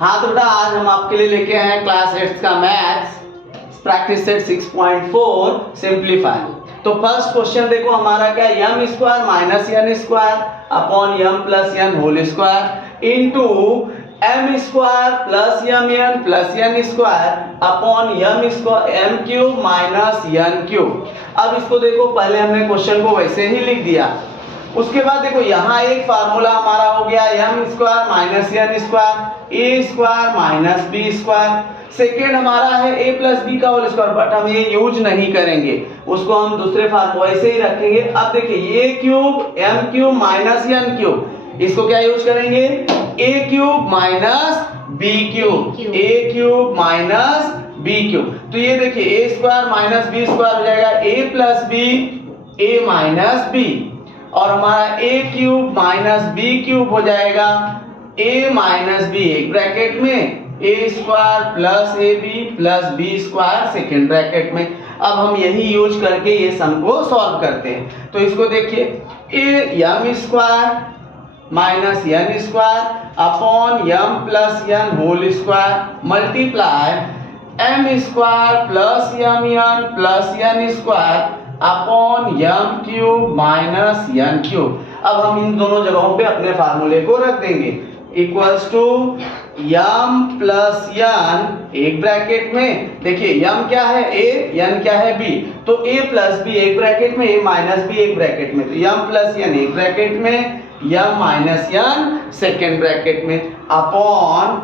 हाँ तो बेटा आज हम आपके लिए लेके आए हैं क्लास 8 का मैथ्स प्रैक्टिस सेट 6.4 सिंप्लीफाई। तो फर्स्ट क्वेश्चन देखो हमारा क्या, m square minus n square upon m plus n whole square into m square plus m n plus n square upon m square m cube minus n cube. अब इसको देखो, पहले हमने question को वैसे ही लिख दिया, उसके बाद देखो यहाँ एक फार्मूला हमारा हो गया m square minus n square a square minus b square. Second हमारा है ए प्लस बी का होल स्क्वायर, बट हम ये यूज नहीं करेंगे, उसको हम दूसरे फार्मूला वैसे ही रखेंगे। अब देखिए a cube m cube minus n cube, इसको क्या यूज करेंगे, a cube minus b cube, a cube minus b cube. तो ये देखिए a square minus b square हो जाएगा a plus b a minus b, और हमारा a cube minus b cube हो जाएगा a माइनस बी, एक ब्रैकेट में a square plus a b plus b square second bracket में। अब हम यही यूज करके ये सम को सॉल्व करते हैं। तो इसको देखिए a m square minus n square upon m plus n whole square multiply m square plus m n plus n square upon m cube minus n cube. अब हम इन दोनों जगहों पे अपने फार्मूले को रख देंगे, equals to m plus n एक ब्रैकेट में, देखिए यम क्या है a, एन क्या है b, तो a प्लस b एक ब्रैकेट में, a माइनस b एक ब्रैकेट में, तो यम प्लस एन एक ब्रैकेट में, m minus n second bracket में, अपॉन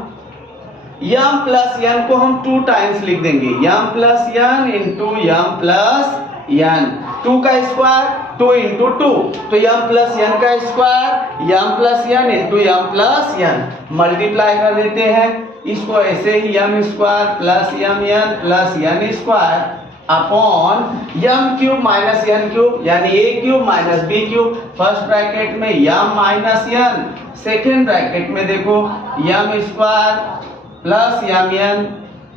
यम प्लस एन को हम 2 टाइम्स लिख देंगे, यम प्लस एन इंटू यम प्लस एन, 2 का स्क्वायर 2 इंटू 2, तो यम प्लस एन का स्क्वायर यम प्लस एन इंटू यम प्लस एन, मल्टीप्लाई कर देते हैं इसको ऐसे ही, m square plus m n plus n square upon m cube minus n cube, यानी a cube minus b cube, first bracket में m minus n, second bracket में देखो m square plus m n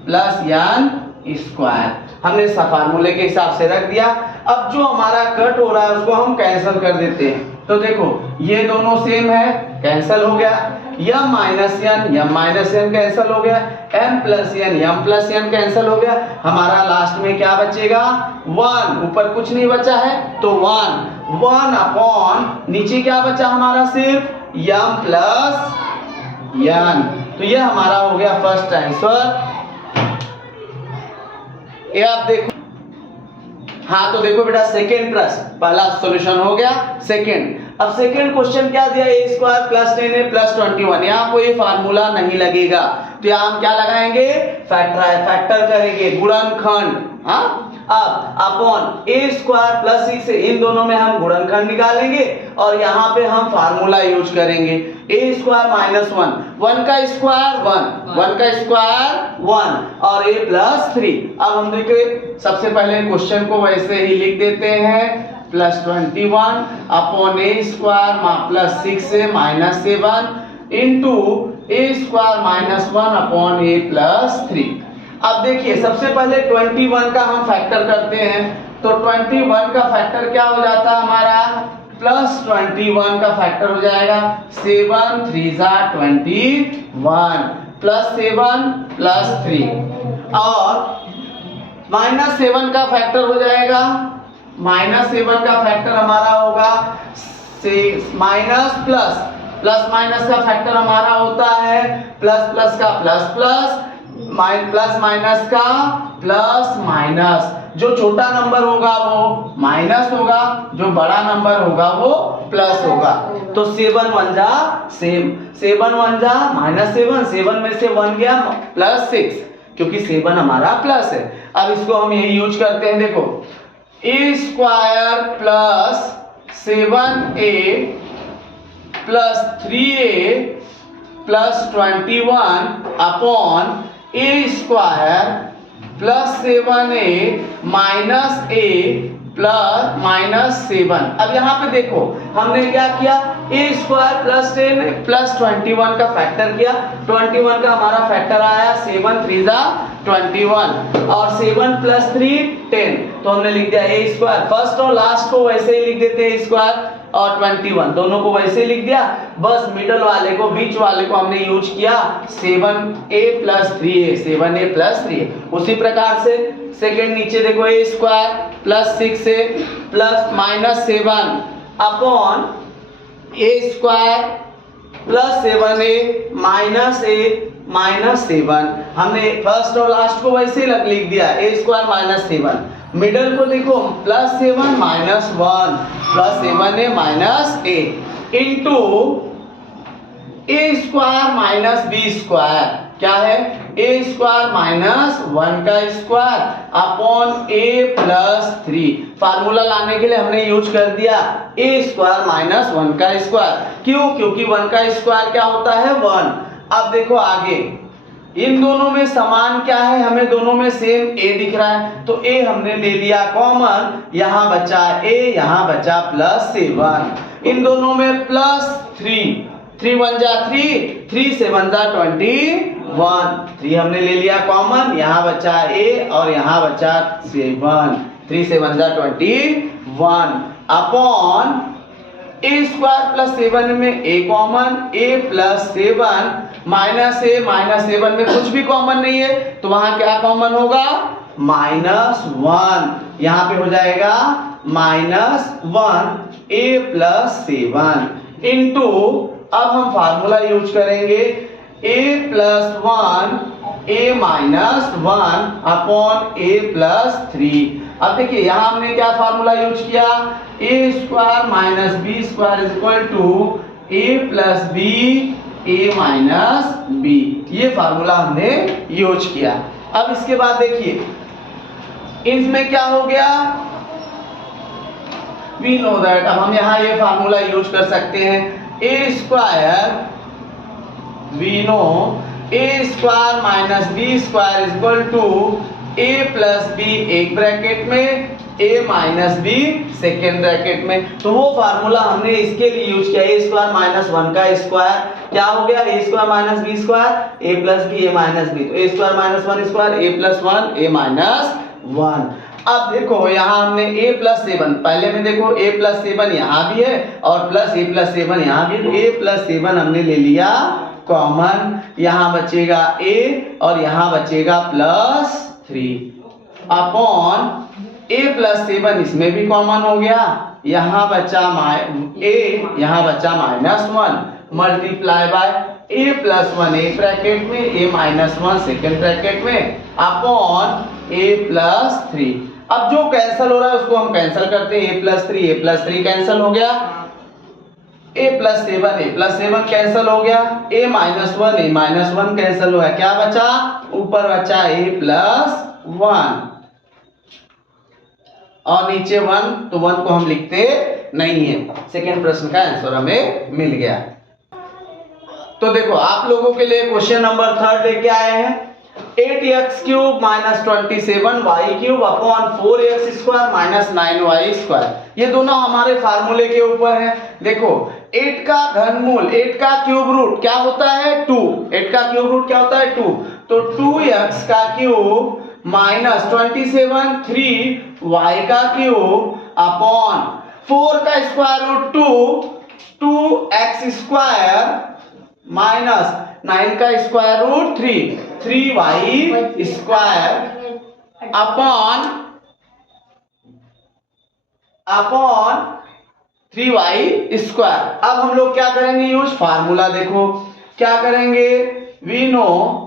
plus n square. हमने फार्मूले के हिसाब से रख दिया। अब जो हमारा कट हो रहा है उसको हम कैंसिल कर देते हैं। तो देखो ये दोनों सेम है, कैंसिल हो गया, यम माइनस एन कैंसिल हो गया, एम प्लस एन कैंसिल हो गया, हमारा लास्ट में क्या बचेगा 1, ऊपर कुछ नहीं बचा है तो 1 अपॉन नीचे क्या बचा हमारा सिर्फ यम प्लस एन। तो ये हमारा हो गया फर्स्ट आंसर। ये आप देखो, हाँ तो देखो बेटा सेकेंड प्रश्न, पहला सॉल्यूशन हो गया। सेकेंड, अब सेकेंड क्वेश्चन क्या दिया, ए स्क्वायर प्लस 10a प्लस 21, यहाँ कोई फार्मूला नहीं लगेगा, तो यहाँ हम क्या लगाएंगे, फैक्टर करेंगे, गुणनखंड। हाँ अब अपॉन ए स्क्वायर प्लस 6, इन दोनों में हम गुणनखंड निकालेंगे और यहाँ पे हम फार्मूला यूज करेंगे, ए स्क्वायर माइनस 1 का स्क्वायर 1 का स्क्वायर 1 और ए प्लस 3। अब हम देखिए सबसे पहले क्वेश्चन को वैसे ही लिख देते हैं, plus 21 upon a square plus 6 minus 7 into A square minus 1 upon A plus 3। अब देखिए सबसे पहले 21 का हम फैक्टर करते हैं, तो 21 का फैक्टर क्या हो जाता है हमारा, प्लस 21 का फैक्टर हो जाएगा 7 3 21 प्लस 7 प्लस 3, और माइनस 7 का फैक्टर हो जाएगा, माइनस 7 का फैक्टर हमारा होगा माइनस प्लस माइनस का फैक्टर हमारा होता है प्लस प्लस का प्लस प्लस, प्लस माइनस का प्लस माइनस, जो छोटा नंबर होगा वो माइनस होगा, जो बड़ा नंबर होगा वो प्लस होगा। तो 7 1 जा माइनस 7 में से 1 गया प्लस 6, क्योंकि 7 हमारा प्लस है। अब इसको हम यही यूज करते हैं, देखो a square plus 7a plus 3a plus 21 upon a square plus 7a minus a plus minus 7। अब यहाँ पे देखो हमने क्या किया, ए स्क्वायर प्लस 10 प्लस 21 का फैक्टर किया, 21 का हमारा फैक्टर आया 7 3 21 और 7 प्लस 3 10, तो हमने लिख दिया ए स्क्वायर। फर्स्ट और लास्ट को वैसे ही लिख देते हैं स्क्वायर, और 21 दोनों को वैसे लिख दिया, बस मिडल वाले को, बीच वाले को हमने यूज किया 7a plus 3a, 7a plus 3a। उसी प्रकार से सेकेंड नीचे देखो a square plus 6a plus minus 7 upon a square plus 7a minus a minus 7। हमने फर्स्ट और लास्ट को वैसे लिख दिया a स्क्वायर माइनस 7, मिडल को देखो plus 7 minus 1 plus 7a minus a into a square minus b square, क्या है a स्क्वायर माइनस 1 का square upon a plus 3। Formula लाने के लिए हमने यूज कर दिया a स्क्वायर माइनस 1 का स्क्वायर, क्यों? क्योंकि 1 का स्क्वायर क्या होता है 1। अब देखो आगे इन दोनों में समान क्या है, हमें दोनों में सेम a दिख रहा है, तो a हमने ले लिया कॉमन, यहाँ बचा a, यहाँ बचा प्लस 7। इन दोनों में प्लस 3 1 जा 3 7 जा 21, 3 हमने ले लिया कॉमन, यहाँ बचा a और यहाँ बचा 7, 3 7 जा 21 अपॉन a स्क्वायर प्लस 7 में a common, a plus 7 minus a minus 7 में कुछ भी कॉमन नहीं है, तो वहां क्या कॉमन होगा माइनस 1, यहाँ पे हो जाएगा माइनस 1 a प्लस 7 इंटू, अब हम फार्मूला यूज करेंगे a plus 1 a minus 1 upon a plus 3। अब देखिए यहाँ हमने क्या फार्मूला यूज किया, a square minus b square is equal to a plus b a minus b, ये फार्मूला हमने यूज किया। अब इसके बाद देखिए इसमें क्या हो गया, वी नो दैट, अब हम यहाँ ये फार्मूला यूज कर सकते हैं a square, we know a square minus b square is equal to a plus b एक ब्रैकेट में a minus b second bracket में, तो वो फार्मूला हमने इसके लिए यूज किया a स्क्वायर माइनस 1 का स्क्वायर, क्या हो गया a square minus b square a plus b a minus b, तो a square minus 1 square a plus 1 a minus 1। अब देखो यहाँ हमने a प्लस 7, पहले में देखो a प्लस 7 यहाँ भी है और प्लस a प्लस 7 यहाँ भी, तो a प्लस 7 हमने ले लिया कॉमन, यहाँ बचेगा a और यहाँ बचेगा प्लस 3 अपॉन a प्लस 7 इसमें भी कॉमन हो गया, यहाँ बचा a, यहाँ बचा minus 1 multiply by a plus 1 एक ब्रैकेट में a माइनस 1 सेकेंड ब्रैकेट में अपॉन a प्लस 3। अब जो कैंसिल हो रहा है उसको हम कैंसिल करते हैं, a प्लस 3 कैंसिल हो गया, a प्लस 7 कैंसिल हो गया, a माइनस 1 कैंसिल हो गया, क्या बचा ऊपर बचा a प्लस 1 और नीचे 1, तो 1 को हम लिखते नहीं है। सेकेंड प्रश्न का आंसर हमें मिल गया। तो देखो आप लोगों के लिए क्वेश्चन नंबर 3 लेके आए हैं, 8x cube minus 27y cube upon 4x square minus 9y square, ये दोनों हमारे फार्मूले के ऊपर है। देखो 8 का घनमूल, 8 का क्यूब रूट क्या होता है 2, 8 का क्यूब रूट क्या होता है 2, तो 2x का क्यूब माइनस 27 3y का क्यूब अपॉन 4 का square root 2x square minus 9 का square root 3y square upon 3y square. अब हम लोग क्या करेंगे यूज फार्मूला, देखो क्या करेंगे, वी नो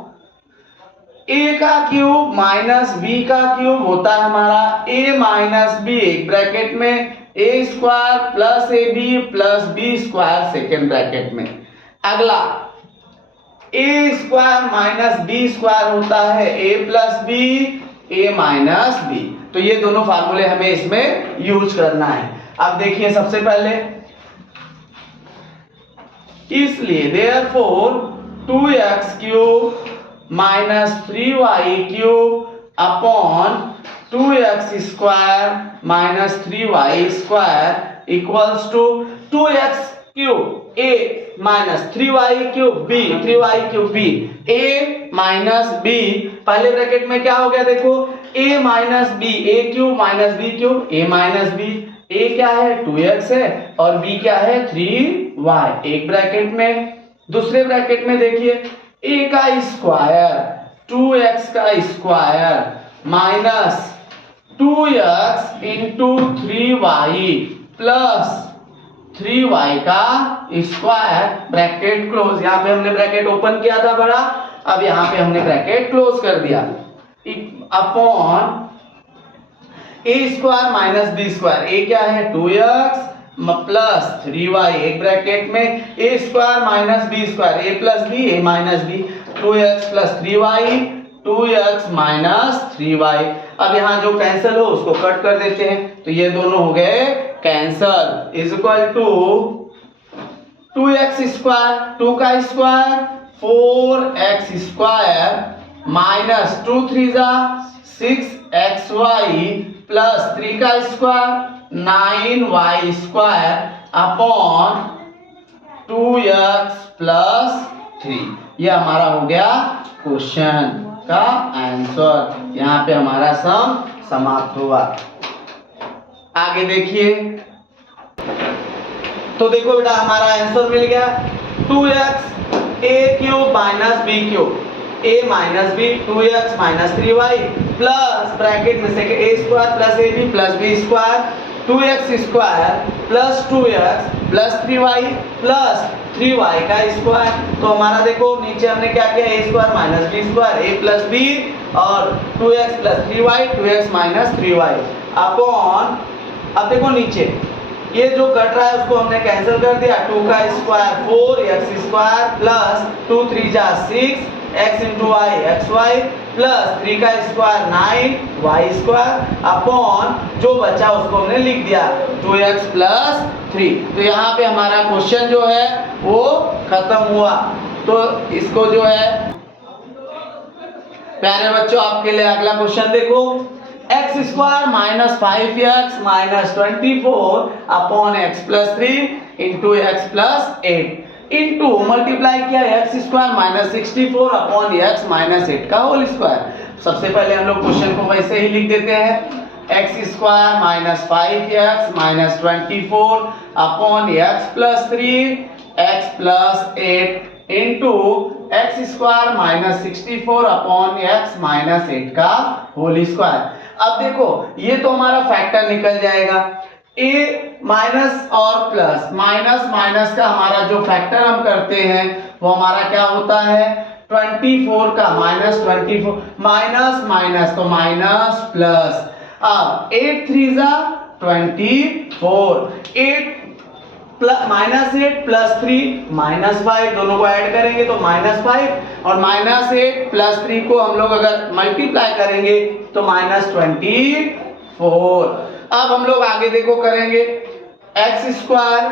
a का क्यूब माइनस b का क्यूब होता है हमारा a माइनस b एक ब्रैकेट में a square plus ab plus b square second bracket में। अगला a square minus b square होता है a plus b a minus b, तो ये दोनों फार्मूले हमें इसमें यूज करना है। अब देखिए सबसे पहले, इसलिए therefore 2x cube minus 3y cube upon 2x square minus 3y square equals to 2x cube a minus 3y cube b, 3y cube b, a minus b, पहले ब्रैकेट में क्या हो गया देखो a minus b, a cube minus b cube a minus b, a क्या है 2x है और b क्या है 3y, एक ब्रैकेट में। दूसरे ब्रैकेट में देखिए a का स्क्वायर 2x का square minus 2x into 3y plus 3y का स्क्वायर, ब्रैकेट क्लोज। यहाँ पे हमने ब्रैकेट ओपन किया था बड़ा, अब यहाँ पे हमने ब्रैकेट क्लोज कर दिया, upon a square minus b square. a क्या है 2x प्लस 3y, एक ब्रैकेट में a square minus b square, a plus b a minus b, 2x plus 3y 2x minus 3y। अब यहाँ जो कैंसिल हो उसको कट कर देते हैं, तो ये दोनों हो गए cancel, is equal to 2x square 2 का स्क्वायर 4x स्क्वायर माइनस 2 3 जा 6xy प्लस 3 का square 9y square upon 2x plus 3। ये हमारा हो गया क्वेश्चन का आंसर। यहाँ पे हमारा सम समाप्त हुआ। आगे देखिए, तो देखो बेटा हमारा आंसर मिल गया 2x a cube minus b cube, a minus b 2x minus 3y plus bracket में से a square plus ab plus b square 2x square plus 2x plus 3y plus 3y का स्क्वायर। तो हमारा देखो नीचे हमने क्या किया a square minus b square a plus b और 2x plus 3y 2x minus 3y upon, अब देखो नीचे ये जो कट रहा है उसको हमने कैंसिल कर दिया, 2 का स्क्वायर 4x स्क्वायर प्लस 2 3 जा 6 x into y xy plus 3 का स्क्वायर 9y स्क्वायर अपॉन जो बचा उसको हमने लिख दिया 2x प्लस 3। तो यहाँ पे हमारा क्वेश्चन जो है वो खत्म हुआ। तो इसको जो है प्यारे बच्चों आपके लिए अगला क्वेश्चन देखो, x square minus 5x minus 24 upon x plus 3 into x plus 8 into multiply किया x square minus 64 upon x minus 8 का होल स्क्वायर। सबसे पहले हम लोग क्वेश्चन को वैसे ही लिख देते हैं, x square minus 5x minus 24 upon x plus 3 x plus 8 into x square minus 64 upon x minus 8 का होल स्क्वायर। अब देखो ये तो हमारा फैक्टर निकल जाएगा, a माइनस और प्लस, माइनस माइनस का हमारा जो फैक्टर हम करते हैं वो हमारा क्या होता है 24 का माइनस 24 माइनस माइनस तो माइनस प्लस। अब 8 3 जा 24 8 प्लस माइनस 8 प्लस 3 माइनस 5, दोनों को ऐड करेंगे तो माइनस 5 और माइनस 8 प्लस 3 को हम लोग अगर मल्टीप्लाई करेंगे तो माइनस 24। अब हम लोग आगे देखो करेंगे, x square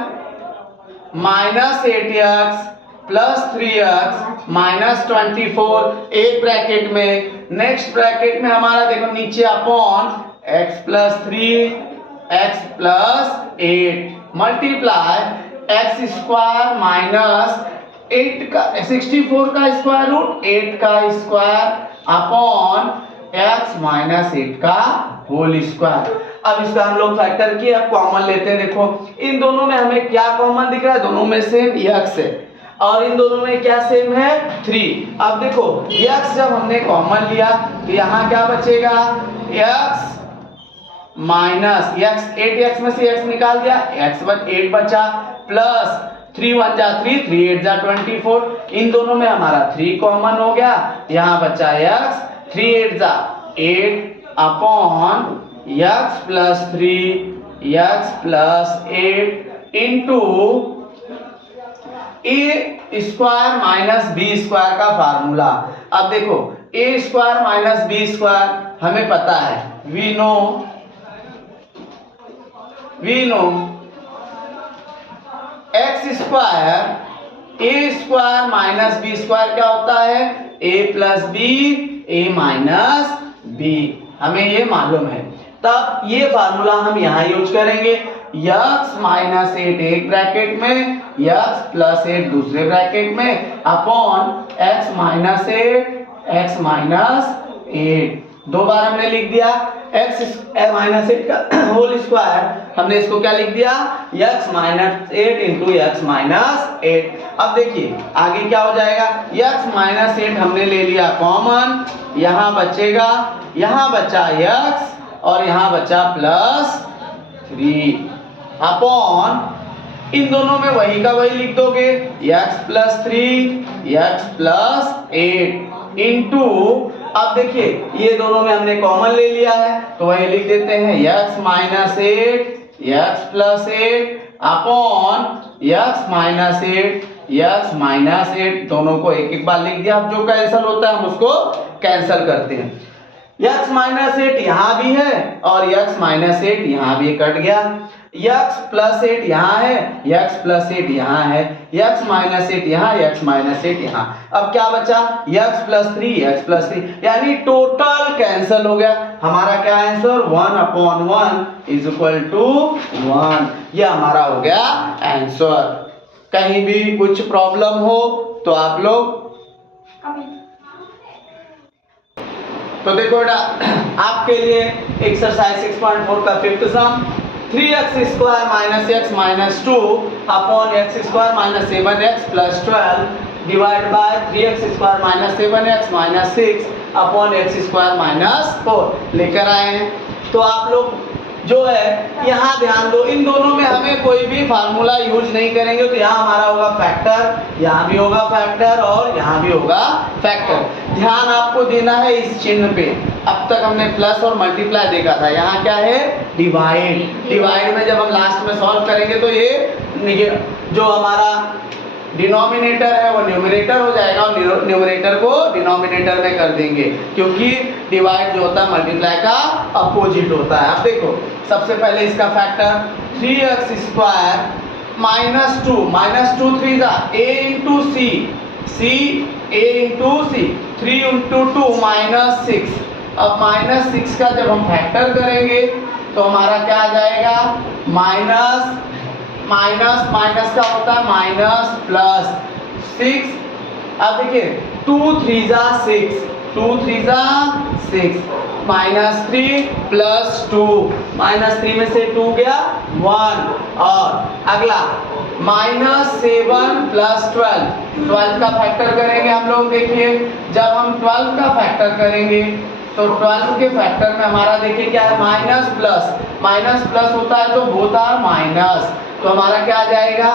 minus 8x plus 3x minus 24 एक ब्रैकेट में, नेक्स्ट ब्रैकेट में हमारा देखो नीचे upon x plus 3 x plus 8 multiply x square minus 8 का 64 का स्क्वायर रूट 8 का स्क्वायर अपॉन x माइनस 8 का होल स्क्वायर। अब इसका हम लोग फैक्टर किया, अब कॉमन लेते हैं। देखो इन दोनों में हमें क्या कॉमन दिख रहा है, दोनों में सेम x है और इन दोनों में क्या सेम है 3। अब देखो x जब हमने कॉमन लिया तो यहाँ क्या बचेगा x माइनस x 8x में से x निकाल दिया x 8 बचा प्लस 3 1 जा 3 3 8 जा 24, इन दोनों में हमारा 3 कॉमन हो गया, यहाँ बचा x 3 8 जा 8 upon x plus 3 x plus 8 into a square minus b square का फार्मूला। अब देखो a square minus b square हमें पता है, we know x square a square minus b square क्या होता है a plus b a minus b, हमें ये मालूम है। तब ये फार्मूला हम यहाँ यूज करेंगे, x माइनस 8 एक ब्रैकेट में x प्लस 8 दूसरे ब्रैकेट में upon x minus 8 x minus 8 दो बार हमने लिख दिया x माइनस 8 का होल स्क्वायर, हमने इसको क्या लिख दिया x minus 8 into x minus 8। अब देखिए आगे क्या हो जाएगा, x माइनस 8 हमने ले लिया कॉमन, यहाँ बचेगा, यहाँ बचा x और यहाँ बचा प्लस 3 अपॉन इन दोनों में वही का वही लिख दोगे x plus 3 x plus 8 into, अब देखिए ये दोनों में हमने कॉमन ले लिया है तो वही लिख देते हैं x minus 8 x plus 8 upon x minus 8 x minus 8, दोनों को एक एक बार लिख दिया। अब जो कैंसिल होता है हम उसको कैंसिल करते हैं। x माइनस 8 यहाँ भी है और x माइनस 8 यहाँ भी कट गया, x प्लस 8 यहाँ है, x प्लस 8 यहाँ है, x माइनस 8 यहाँ, x माइनस 8 यहाँ। अब क्या बचा x प्लस 3 x प्लस 3, यानी टोटल कैंसिल हो गया। हमारा क्या answer 1 upon 1 is equal to 1, ये हमारा हो गया आंसर। कहीं भी कुछ प्रॉब्लम हो तो आप लोग तो देखो बेटा आपके लिए एक्सरसाइज 6.4 का fifth some 3x square minus x minus 2 upon x square minus 7x plus 12 divide by 3x square minus 7x minus 6 upon x square minus 4 लेकर आए हैं। तो आप लोग जो है यहाँ ध्यान दो, इन दोनों में हमें कोई भी फार्मूला यूज नहीं करेंगे, तो यहाँ हमारा होगा फैक्टर, यहाँ भी होगा फैक्टर और यहाँ भी होगा फैक्टर। ध्यान आपको देना है इस चिन्ह पे। अब तक हमने प्लस और मल्टीप्लाई देखा था, यहाँ क्या है डिवाइड। डिवाइड में जब हम लास्ट में सॉल्व करेंगे तो ये जो हमारा डिनोमिनेटर है वो न्यूमरेटर हो जाएगा और न्यूमरेटर को डिनोमिनेटर में कर देंगे, क्योंकि डिवाइड जो होता है मल्टीप्लाई का अपोजिट होता है। अब देखो सबसे पहले इसका factor 3x square minus 2 3 a into c, c a into सी, 3 इंटू 2 माइनस 6। अब माइनस 6 का जब हम फैक्टर करेंगे तो हमारा क्या आ जाएगा माइनस माइनस माइनस का होता है माइनस प्लस 6। अब देखिए 2 3 6, 2 3 6 माइनस 3 प्लस 2, माइनस 3 में से 2 गया 1। और अगला माइनस 7 प्लस 12 का फैक्टर करेंगे हम लोग। देखिए जब हम 12 का फैक्टर करेंगे तो 12 के फैक्टर में हमारा देखिए क्या है माइनस प्लस होता है तो होता है माइनस, तो हमारा क्या आ जाएगा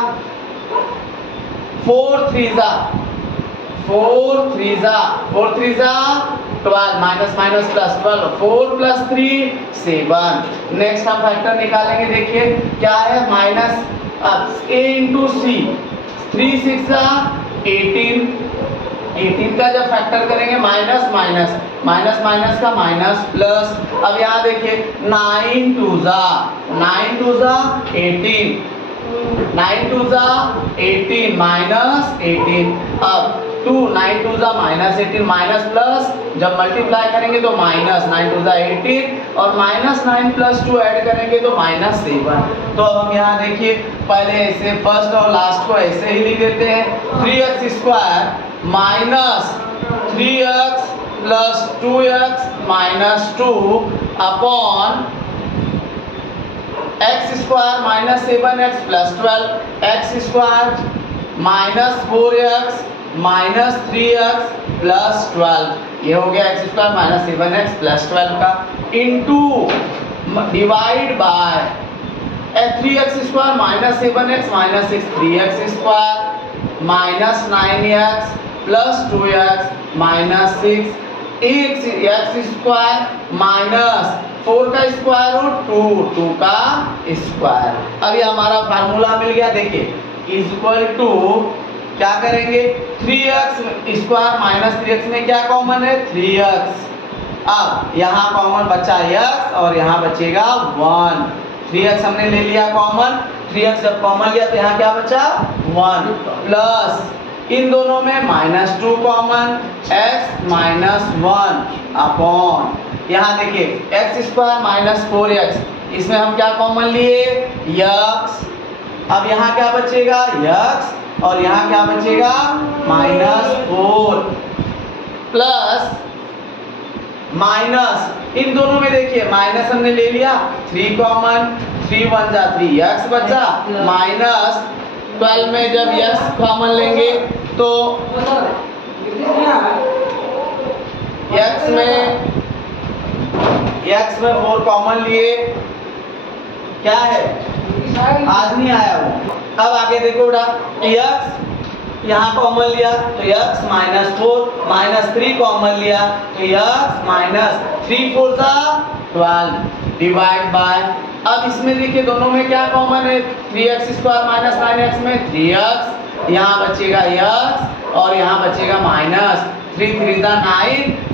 4 3 12 minus minus plus 12, 4 plus 3 7। Next हम फैक्टर निकालेंगे, देखिए क्या है माइनस a इंटू सी, 3 6 18 का जब फैक्टर करेंगे माइनस माइनस का माइनस प्लस। अब यहाँ देखिए 9 2 18, 9 2 18 माइनस 18। अब 2 9 2 माइनस 18 माइनस प्लस जब मल्टीप्लाई करेंगे तो माइनस 9 2 18 और माइनस 9 प्लस 2 ऐड करेंगे तो माइनस 7। तो अब हम यहाँ देखिए पहले ऐसे फर्स्ट और लास्ट को ऐसे ही लिख देते हैं 3x square minus 3x plus 2x minus 2 upon x square minus 7x plus 12 x square minus 4x minus 3x plus 12, ये हो गया x square minus 7x plus 12 का into divide by 3x square minus 7x minus 6 3x square minus 9x plus 2x minus 6 x square minus 4 का square root 2 का square. अब ये हमारा formula मिल गया। देखिए इज इक्वल टू क्या करेंगे 3x स्क्वायर माइनस 3x में क्या कॉमन है 3x। अब यहाँ कॉमन बचा x और यहाँ बचेगा 1। 3x हमने ले लिया कॉमन, 3x जब कॉमन लिया तो यहाँ क्या बचा 1 प्लस इन दोनों में minus 2 common x minus 1 upon यहाँ देखिए x स्क्वायर माइनस 4x, इसमें हम क्या कॉमन लिए x। अब यहाँ क्या बचेगा x और यहाँ क्या बचेगा माइनस 4 प्लस माइनस इन दोनों में देखिए माइनस हमने ले लिया 3 कॉमन, 3 1 जा 3 x बचा माइनस 12 में जब x कॉमन लेंगे तो x में 4 कॉमन लिए क्या है आज नहीं आया वो। अब आगे देखो बेटा x यहाँ कॉमन लिया तो x माइनस 4 माइनस 3 कॉमन लिया तो x माइनस 3 4 था 12 डिवाइड बाय। अब इसमें देखिए दोनों में क्या कॉमन है 3x स्क्वायर माइनस 9x में 3x, यहाँ बचेगा x और यहाँ बचेगा माइनस 3 3 9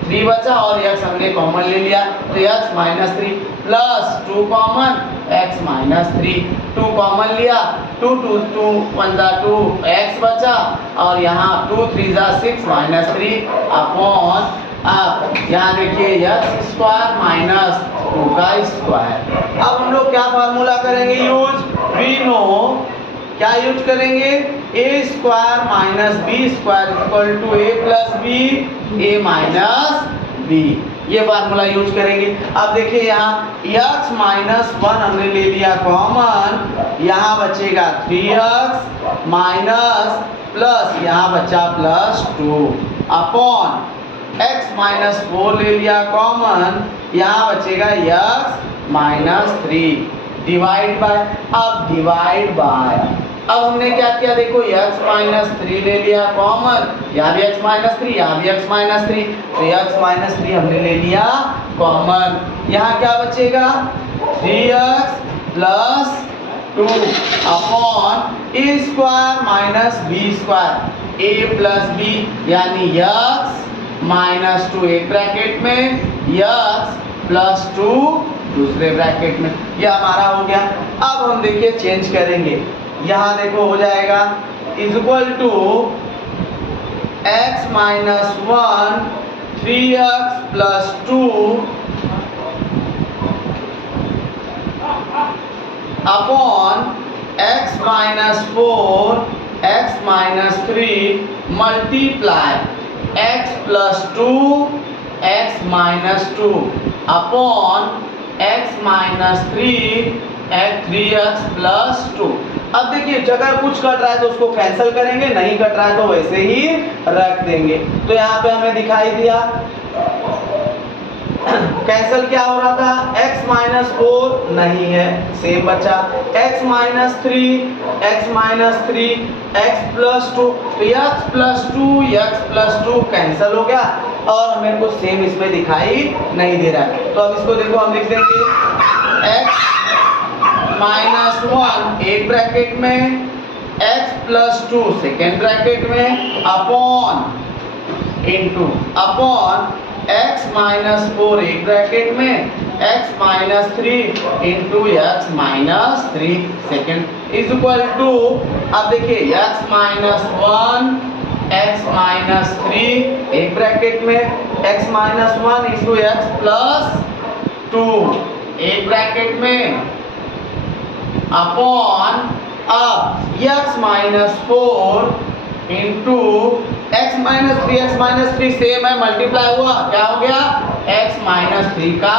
3 बचा और x हमने कॉमन ले लिया तो x minus 3 plus 2 common x minus 3 2 common लिया 2 2 2 1 जा 2 x बचा और यहाँ 2 3 जा 6 माइनस 3 अपॉन अब यहाँ देखिए x स्क्वायर माइनस 2 का स्क्वायर। अब हम लोग क्या फार्मूला करेंगे यूज वी नो क्या यूज करेंगे a square minus b square equal to a plus b a minus b, ये फार्मूला यूज करेंगे। अब देखिए यहाँ x माइनस 1 हमने ले लिया कॉमन, यहाँ बचेगा 3x माइनस प्लस यहाँ बचा प्लस 2 अपॉन x माइनस 4 ले लिया कॉमन, यहाँ बचेगा x माइनस 3 डिवाइड बाय। अब डिवाइड बाय अब हमने क्या किया देखो x माइनस 3 ले लिया कॉमन, यहाँ भी x माइनस 3 यहाँ भी x माइनस 3 तो x माइनस 3 हमने ले लिया कॉमन, यहाँ क्या बचेगा 3x plus 2 upon a square minus b square a plus b यानी x माइनस 2 एक ब्रैकेट में x प्लस 2 दूसरे ब्रैकेट में, यह हमारा हो गया। अब हम देखिए चेंज करेंगे, यहाँ देखो हो जाएगा is equal to x minus 1 3x plus 2 upon x minus 4 x minus 3 multiply x plus 2 x minus 2 upon x minus 3 3x plus 2। अब देखिए अगर कुछ कट रहा है तो उसको कैंसिल करेंगे, नहीं कट रहा है तो वैसे ही रख देंगे। तो यहाँ पे हमें दिखाई दिया कैंसिल क्या हो रहा था x माइनस 4 नहीं है सेम बचा x minus 3 x minus 3 x plus 2 तो x plus 2 x plus 2 cancel हो गया और हमें कुछ सेम इसमें दिखाई नहीं दे रहा है। तो अब इसको देखो हम लिख देंगे x माइनस 1 एक ब्रैकेट में x प्लस 2 सेकेंड ब्रैकेट में upon into upon x minus 4 एक ब्रैकेट में x minus 3 into x minus 3 second is equal to. अब देखिए x माइनस 1 x माइनस 3 एक ब्रैकेट में x minus 1 into x plus 2 एक ब्रैकेट में अपॉन अब x minus 4 into x minus 3 same है मल्टीप्लाई हुआ क्या हो गया x माइनस 3 का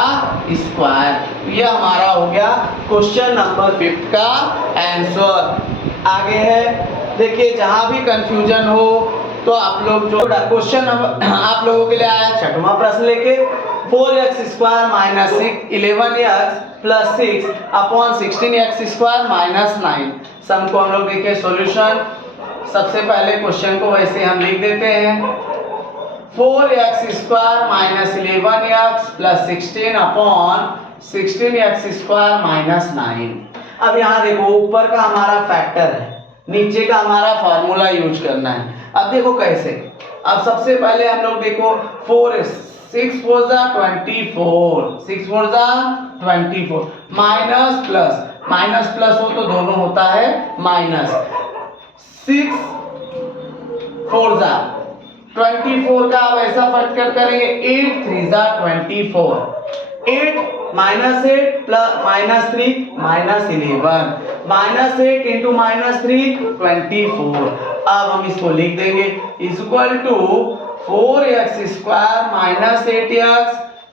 स्क्वायर। यह हमारा हो गया क्वेश्चन नंबर 5 का आंसर। आगे है देखिए जहां भी कंफ्यूजन हो तो आप लोग जो क्वेश्चन आप लोगों के लिए आया छठवां प्रश्न लेके 4x square minus 11x plus 6 upon 16x square minus 9 सम को हम लोग देखिए सॉल्यूशन। सबसे पहले क्वेश्चन को वैसे हम लिख देते हैं 4x square minus 11x plus 16 upon 16x square minus 9। अब यहाँ देखो ऊपर का हमारा फैक्टर है नीचे का हमारा फॉर्मूला यूज करना है। अब देखो कैसे, अब सबसे पहले हम लोग देखो 6 4 जा 24 6 4 जा 24 माइनस प्लस हो तो दोनों होता है माइनस 6 4 जा 24 का अब ऐसा फैक्टर करेंगे 8 3 जा 24 8 minus 8 plus minus 3 minus 11 minus 8 into minus 3 24। अब हम इसको लिख देंगे is equal to 4x square minus 8x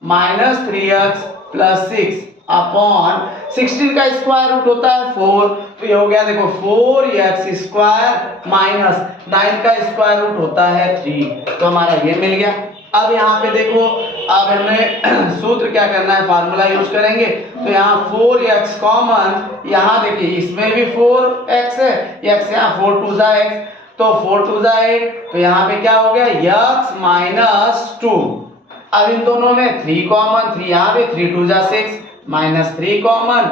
minus 3x plus 6 upon 16 का स्क्वायर रूट होता है 4, तो ये हो गया देखो 4x स्क्वायर माइनस 9 का स्क्वायर रूट होता है 3, तो हमारा ये मिल गया। अब यहाँ पे देखो, अब हमें सूत्र क्या करना है, फार्मूला यूज करेंगे। तो यहाँ 4x कॉमन, यहाँ देखिए इसमें भी 4x है, x यहाँ 4 2 जा x, तो 4 2 जा 8, तो यहाँ पे क्या हो गया x माइनस 2। अब इन दोनों में 3 कॉमन, 3 यहाँ पे 3 2 जा 6, minus 3 common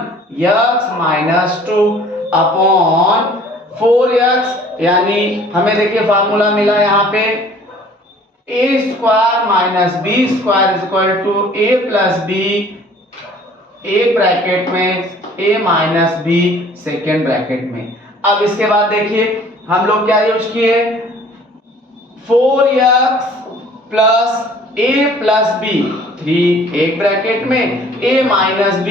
x minus 2 upon 4x, यानी हमें देखिए फार्मूला मिला यहाँ पे a square minus b square is equal to a plus b, a bracket में a minus b second bracket में। अब इसके बाद देखिए हम लोग क्या यूज किए, 4x plus a plus b, 3 एक ब्रैकेट में, a माइनस b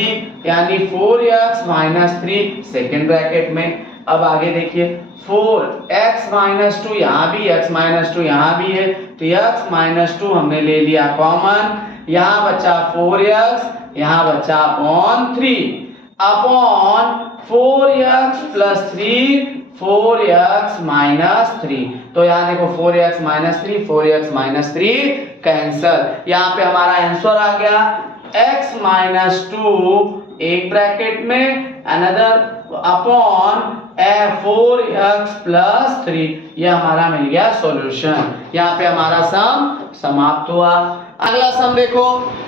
यानी 4x माइनस 3 सेकेंड ब्रैकेट में। अब आगे देखिए 4x माइनस 2, यहाँ भी x माइनस 2 यहाँ भी है, तो x माइनस 2 हमने ले लिया कॉमन, यहाँ बचा 4x, यहाँ बचा upon 3 upon 4x plus 3 4x minus 3, तो यहाँ देखो 4x minus 3 4x minus 3 cancel, यहाँ पे हमारा आंसर आ गया x माइनस 2 एक ब्रैकेट में अनदर अपॉन 4x प्लस 3, ये हमारा मिल गया सॉल्यूशन। यहाँ पे हमारा सम समाप्त हुआ। अगला सम देखो,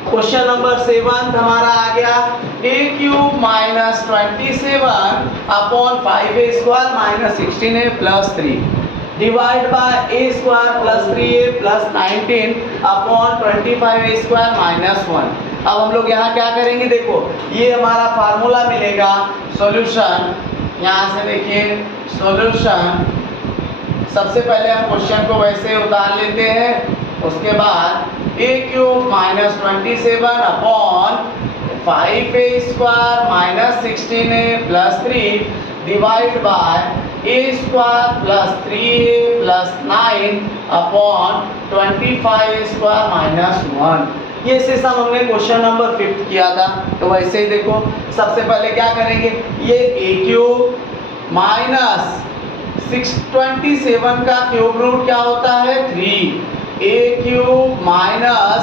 क्वेश्चन नंबर 7 हमारा आ गया a cube minus 27 upon 5a square minus 16a plus 3 divide by a square plus 3a plus 19 upon 25a square minus 1। अब हम लोग यहाँ क्या करेंगे, देखो ये हमारा फार्मूला मिलेगा सॉल्यूशन, यहाँ से देखिए सॉल्यूशन, सबसे पहले हम क्वेश्चन को वैसे उतार लेते हैं, उसके बाद a cube minus 27 upon 5a square minus 16a plus 3 divide by a square plus 3a plus 9 upon 25 square minus 1। ये सिस्टम हमने क्वेश्चन नंबर 5 किया था, तो वैसे ही देखो सबसे पहले क्या करेंगे, ये a क्यूब माइनस 627 का क्यूब रूट क्या होता है 3, a क्यूब माइनस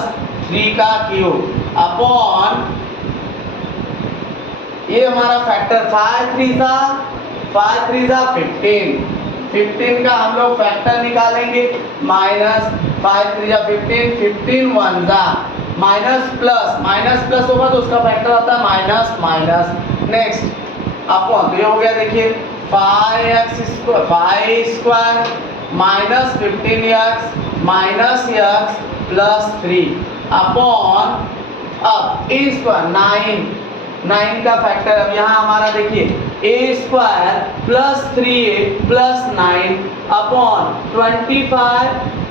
3 का क्यूब अपॉन ये हमारा फैक्टर 5 3 जा 15 का हम लोग फैक्टर निकालेंगे, माइनस 5 3 जा 15 15 1 जा माइनस प्लस होगा तो उसका फैक्टर आता है माइनस माइनस, नेक्स्ट अपॉन, तो ये हो गया देखिए 5x square minus 15x minus x plus 3 upon, अब a स्क्वायर 9 का फैक्टर, अब यहाँ हमारा देखिए a square plus 3a plus 9 upon 25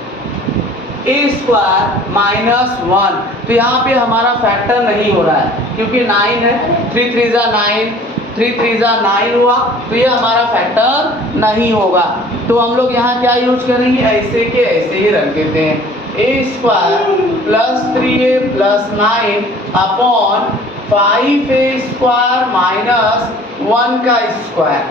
a square minus 1, तो यहाँ पे हमारा फैक्टर नहीं हो रहा है क्योंकि 9 है, 3 3 जा 9 3 3 जा 9 हुआ, तो ये हमारा फैक्टर नहीं होगा। तो हम लोग यहाँ क्या यूज करेंगे, ऐसे के ऐसे ही रख देते हैं, a square plus 3a plus 9 upon 5a square minus 1 का स्क्वायर,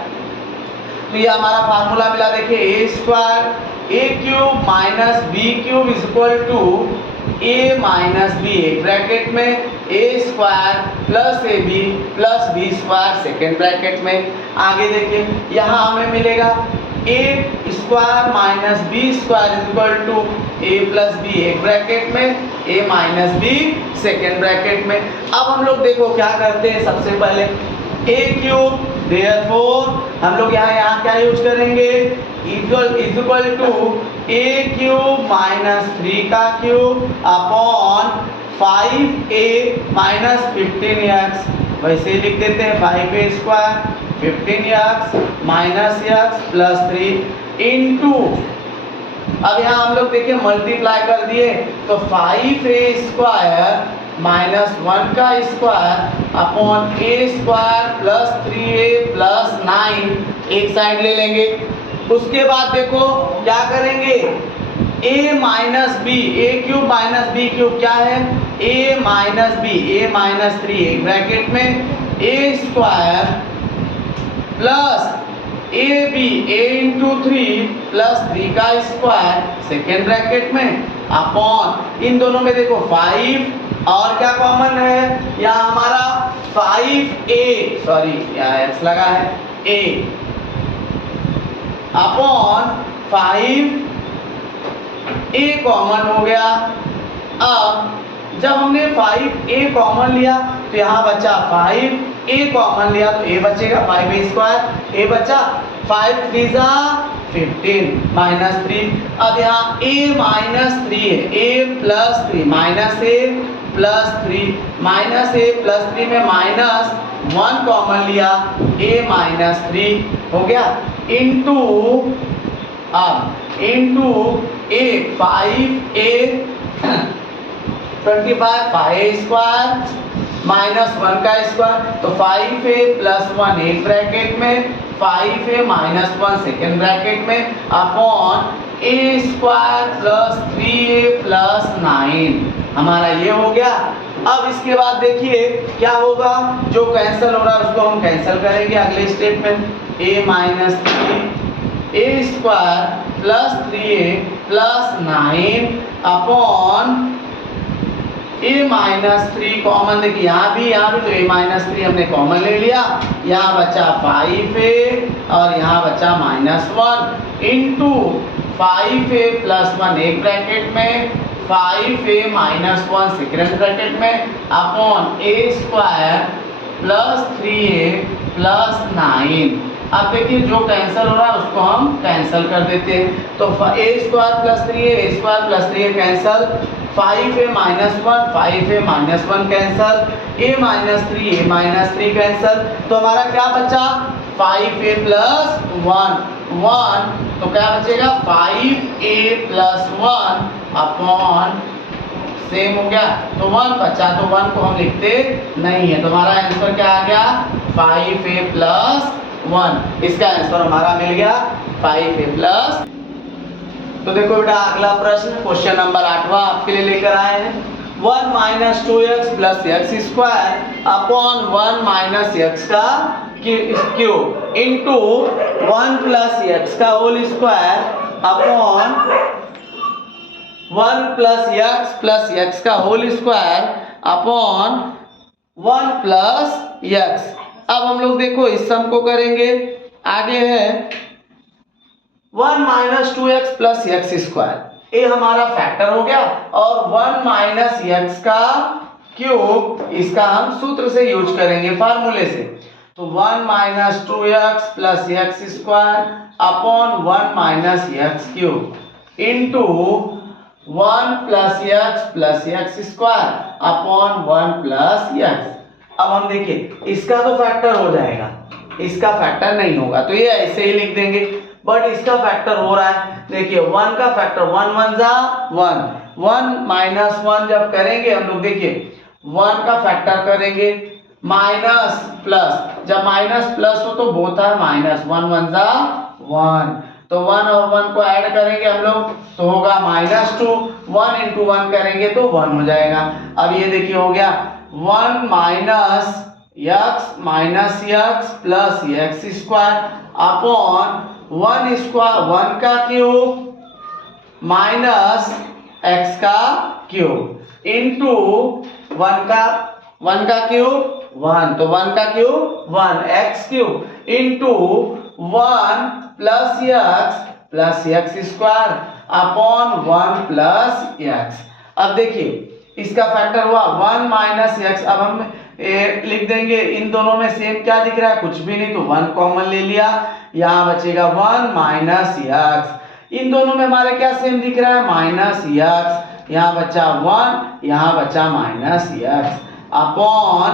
तो ये हमारा फार्मूला मिला देखिए a square a cube minus b cube is equal to a minus b, एक ब्रैकेट में a square plus ab plus b square second bracket में। आगे देखिए यहाँ हमें मिलेगा a square minus b square is equal to a plus b, एक bracket में a minus b second bracket में। अब हम लोग देखो क्या करते हैं, सबसे पहले a क्यूब, देयरफॉर हम लोग यहाँ क्या यूज करेंगे, equal to a cube minus 3 का cube upon 5a minus 15x, वैसे ही लिख देते हैं 5a square 15x minus x plus 3 into, अब यहाँ हम लोग देखिए मल्टीप्लाई कर दिए, तो 5a स्क्वायर माइनस 1 का square upon a square plus 3a plus 9 एक साइड ले लेंगे। उसके बाद देखो क्या करेंगे, a minus b, a cube minus b cube क्या है, a minus b, a minus 3 एक ब्रैकेट में a square plus a b, a into 3 plus 3 का स्क्वायर सेकेंड ब्रैकेट में अपॉन इन दोनों में देखो 5 और क्या कॉमन है, यहाँ हमारा 5a, सॉरी यहाँ x लगा है, a अपॉन 5a कॉमन हो गया। अब जब हमने 5a कॉमन लिया तो यहाँ बचा 5a कॉमन लिया तो a बचेगा 5a स्क्वायर, a बचा 5 3 जा 15 माइनस 3। अब यहाँ a माइनस 3 है, a plus 3 minus a plus 3 minus a plus 3 में माइनस 1 कॉमन लिया, a माइनस 3 हो गया इंटू अब into a 5a 25 5a square minus 1 का स्क्वायर तो 5a प्लस 1 एक ब्रैकेट में 5a माइनस 1 सेकेंड ब्रैकेट में upon a square plus 3a plus 9 हमारा ये हो गया। अब इसके बाद देखिए क्या होगा, जो कैंसिल हो रहा है उसको हम कैंसिल करेंगे अगले स्टेप में, a minus 3 a square plus 3a plus 9 upon a minus 3 common देखिए यहाँ भी तो a माइनस 3 हमने कॉमन ले लिया, यहाँ बचा 5a और यहाँ बचा माइनस 1 इंटू 5a प्लस 1 एक ब्रैकेट में 5a माइनस 1 सेकेंड ब्रैकेट में upon a square plus 3a plus 9। अब देखिए जो कैंसिल हो रहा है उसको हम कैंसिल कर देते हैं तो a square plus 3a, a square plus 3a cancel, 5a minus 1 5a minus 1 cancel, a minus 3 a minus 3 cancel, तो हमारा क्या बचा 5a प्लस 1 तो क्या बचेगा 5a प्लस 1 अपॉन सेम हो गया तो 1 बचा तो 1 को हम लिखते नहीं है तो हमारा आंसर क्या आ गया 5a प्लस 1। इसका आंसर हमारा मिल गया 5a प्लस। तो देखो बेटा अगला प्रश्न क्वेश्चन नंबर 8वां आपके लिए लेकर आए हैं 1 minus 2x plus x square upon 1 minus x का क्यूब इंटू 1 प्लस एक्स का whole square upon 1 plus x का whole square upon 1 plus x. अब हम लोग देखो इस सम को करेंगे, आगे है 1 minus 2x plus x square, ये हमारा फैक्टर हो गया और 1 माइनस एक्स का क्यूब इसका हम सूत्र से यूज करेंगे फार्मूले से तो 1 minus 2x plus x square upon 1 minus x cube into 1 plus x square upon 1 plus x. अब हम देखिए इसका तो फैक्टर हो जाएगा, इसका फैक्टर नहीं होगा तो ये ऐसे ही लिख देंगे, बट इसका फैक्टर हो रहा है। देखिए 1 का फैक्टर 1 1 जा 1, 1 माइनस 1 जब करेंगे हम लोग देखिए 1 का फैक्टर करेंगे माइनस प्लस, जब माइनस प्लस हो तो होता है माइनस 1 1 जा 1 तो 1 और 1 को ऐड करेंगे हम लोग तो होगा माइनस 2, 1 इंटू 1 करेंगे तो 1 हो जाएगा। अब ये देखिए हो गया 1 minus x plus x square upon 1 square 1 का क्यूब माइनस एक्स का क्यूब इंटू 1 का क्यूब 1 तो 1 का cube 1 x cube into 1 plus x square upon 1 plus x. अब देखिए इसका फैक्टर हुआ 1 माइनस एक्स, अब हम लिख देंगे इन दोनों में सेम क्या दिख रहा है कुछ भी नहीं तो 1 कॉमन ले लिया, यहाँ बचेगा 1 माइनस एक्स, इन दोनों में हमारे क्या सेम दिख रहा है माइनस एक्स, यहाँ बचा 1 यहाँ बचा माइनस एक्स अपॉन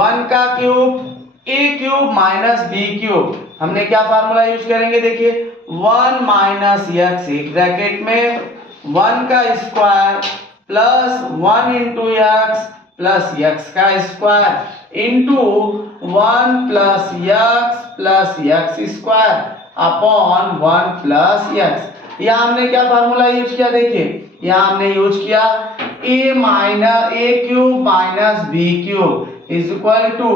1 का cube a cube minus b cube, हमने क्या फार्मूला यूज करेंगे देखिए 1 माइनस एक्स एक ब्रैकेट में 1 का square plus 1 into x plus x का square into 1 plus x square upon 1 plus x. यहाँ हमने क्या फार्मूला यूज किया, देखिए यहाँ हमने यूज किया a cube minus b cube is equal to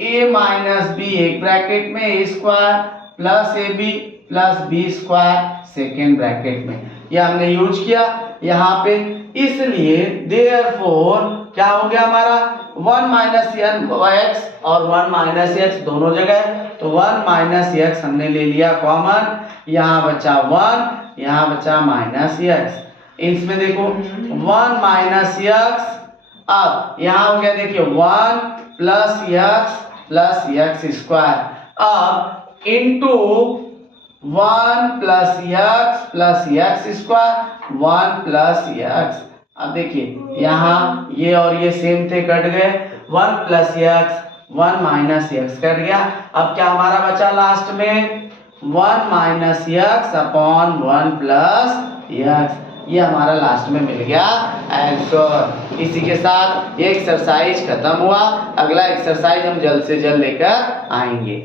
a minus b एक ब्रैकेट में a square plus a b plus b square second bracket में, यह हमने यूज किया यहाँ पे। इसलिए देयरफॉर क्या हो गया हमारा 1 माइनस x और 1 माइनस x दोनों जगह, तो 1 माइनस x हमने ले लिया कॉमन, यहाँ बचा 1, यहाँ बचा माइनस x। इसमें देखो 1 माइनस x, अब यहाँ हो गया देखिए 1 प्लस x स्क्वायर, अब into 1 plus x square 1 plus x। अब देखिए यहाँ ये और ये सेम थे, कट गए, 1 plus x 1 minus x cut गया। अब क्या हमारा बचा लास्ट में 1 minus x upon 1 plus x, ये हमारा लास्ट में मिल गया आंसर। इसी के साथ ये एक्सरसाइज खत्म हुआ। अगला एक्सरसाइज हम जल्द से जल्द लेकर आएंगे।